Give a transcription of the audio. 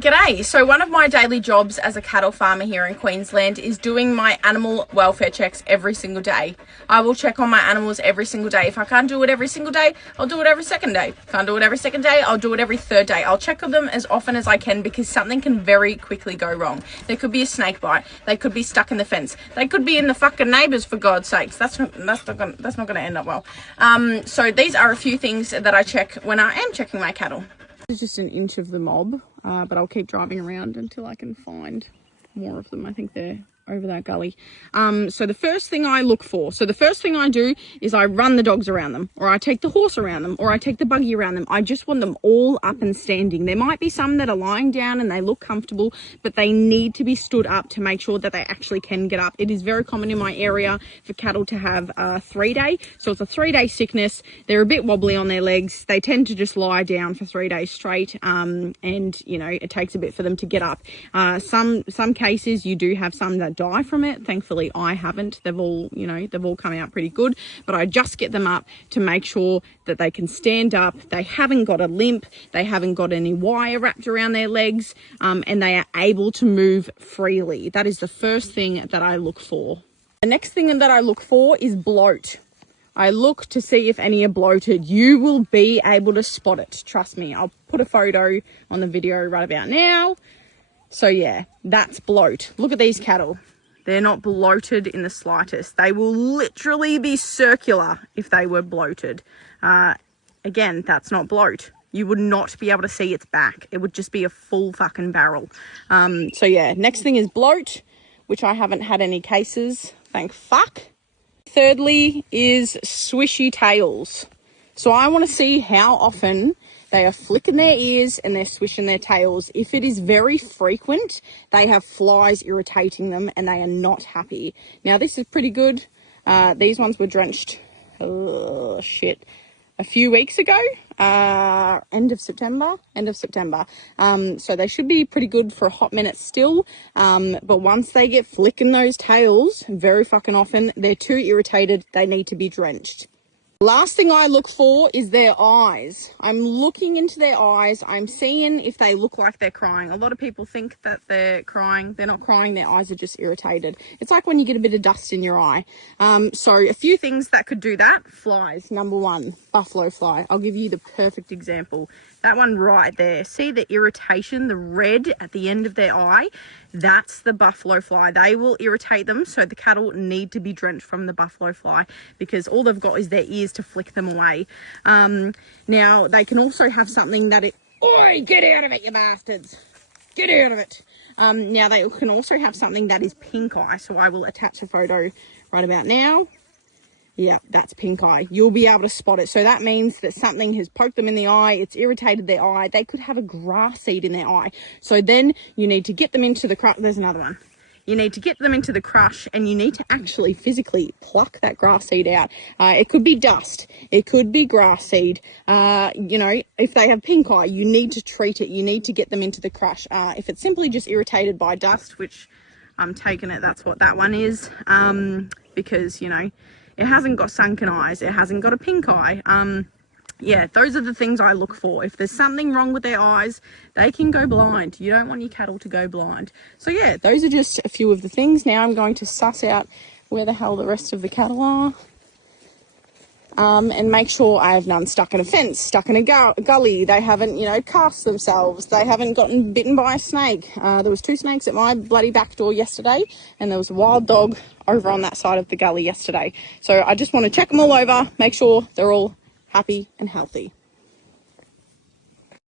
G'day. So one of my daily jobs as a cattle farmer here in Queensland is doing my animal welfare checks every single day. I will check on my animals every single day. If I can't do it every single day, I'll do it every second day. Can't do it every second day, I'll do it every third day. I'll check on them as often as I can because something can very quickly go wrong. There could be a snake bite. They could be stuck in the fence. They could be in the fucking neighbours, for God's sakes. That's not gonna end up well. So these are a few things that I check when I am checking my cattle. This is just an inch of the mob, but I'll keep driving around until I can find more of them. I think they're over that gully. So the first thing I look for, so the first thing I do is I run the dogs around them, or I take the horse around them, or I take the buggy around them. I just want them all up and standing. There might be some that are lying down and they look comfortable, but they need to be stood up to make sure that they actually can get up. It is very common in my area for cattle to have a 3-day. So it's a 3-day sickness. They're a bit wobbly on their legs. They tend to just lie down for 3 days straight. And you know, it takes a bit for them to get up. Some cases you do have some that die from it. Thankfully I haven't. They've all come out pretty good, but I just get them up to make sure that they can stand up, they haven't got a limp, they haven't got any wire wrapped around their legs, and they are able to move freely. That is the first thing that I look for. The next thing that I look for is bloat. I look to see if any are bloated. You will be able to spot it, trust me. I'll put a photo on the video right about now. So yeah, that's bloat. Look at these cattle. They're not bloated in the slightest. They will literally be circular if they were bloated. Again, that's not bloat. You would not be able to see its back. It would just be a full fucking barrel. So yeah, next thing is bloat, which I haven't had any cases, thank fuck. Thirdly is swishy tails. So I want to see how often they are flicking their ears and they're swishing their tails. If it is very frequent, they have flies irritating them and they are not happy. Now this is pretty good. These ones were drenched, a few weeks ago, end of September. So they should be pretty good for a hot minute still. But once they get flicking those tails very fucking often, they're too irritated. They need to be drenched. Last thing I look for is their eyes. I'm looking into their eyes. I'm seeing if they look like they're crying. A lot of people think that they're crying. They're not crying. Their eyes are just irritated. It's like when you get a bit of dust in your eye. So a few things that could do that. Flies. Number one, buffalo fly. I'll give you the perfect example. That one right there. See the irritation, the red at the end of their eye? That's the buffalo fly. They will irritate them, so the cattle need to be drenched from the buffalo fly because all they've got is their ears to flick them away. Now, they can also have something that Oi, get out of it, you bastards! Get out of it! Now, they can also have something that is pink eye, so I will attach a photo right about now. Yeah, that's pink eye. You'll be able to spot it. So that means that something has poked them in the eye. It's irritated their eye. They could have a grass seed in their eye. So then you need to get them into the crush. There's another one. You need to get them into the crush and you need to actually physically pluck that grass seed out. It could be dust. It could be grass seed. You know, if they have pink eye, you need to treat it. You need to get them into the crush. If it's simply just irritated by dust, which I'm taking it, that's what that one is. Because, you know, it hasn't got sunken eyes. It hasn't got a pink eye. Yeah, those are the things I look for. If there's something wrong with their eyes, they can go blind. You don't want your cattle to go blind. So yeah, those are just a few of the things. Now I'm going to suss out where the hell the rest of the cattle are. And make sure I have none stuck in a fence, stuck in a gully. They haven't, you know, cast themselves. They haven't gotten bitten by a snake. There was 2 snakes at my bloody back door yesterday, and there was a wild dog over on that side of the gully yesterday. So I just want to check them all over, make sure they're all happy and healthy.